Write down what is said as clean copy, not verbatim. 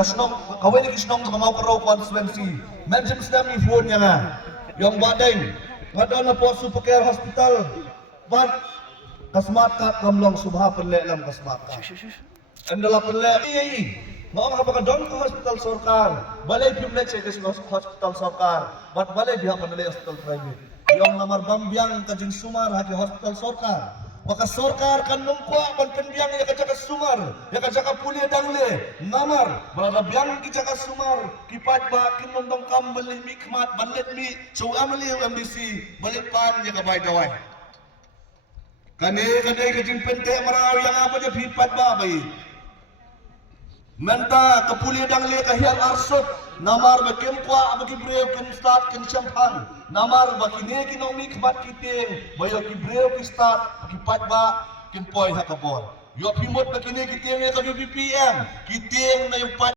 kasnong kawin ni kisnong sa Kamau Karaw constituency. Mention sila ni phone niya nga. Yung badeng, nga na po Super Care Hospital. But kasmat ka kamlong subha perle lam kasmat ka. Andala perle Mau nga doon ke hospital sarkar, balai pimlet sa hospital sarkar, but balai biha panalay hospital private. Yung namar bambiang kajing sumar haki hospital sarkar. Maka sarkar kan nungkwa kan penbiang ya kajaka sumar, ya kajaka pulia dangle, namar, berada biang kajaka sumar, kipat ba kinondong kam balik mikmat, balit mi, so amali MBC, balik pan ya kabay dawai. Kane kajing pente maraw yang apa je pipat ba bayi. Menta kepulia dangle kahian arsot namar bakim kwa bagi breu kin start kin champang namar bagi ne kinong mikmat kiting bayo ki breu ki start ki patba kin poi hakapor yo pimot bagi ne kiting ne ka BPM kiting na yung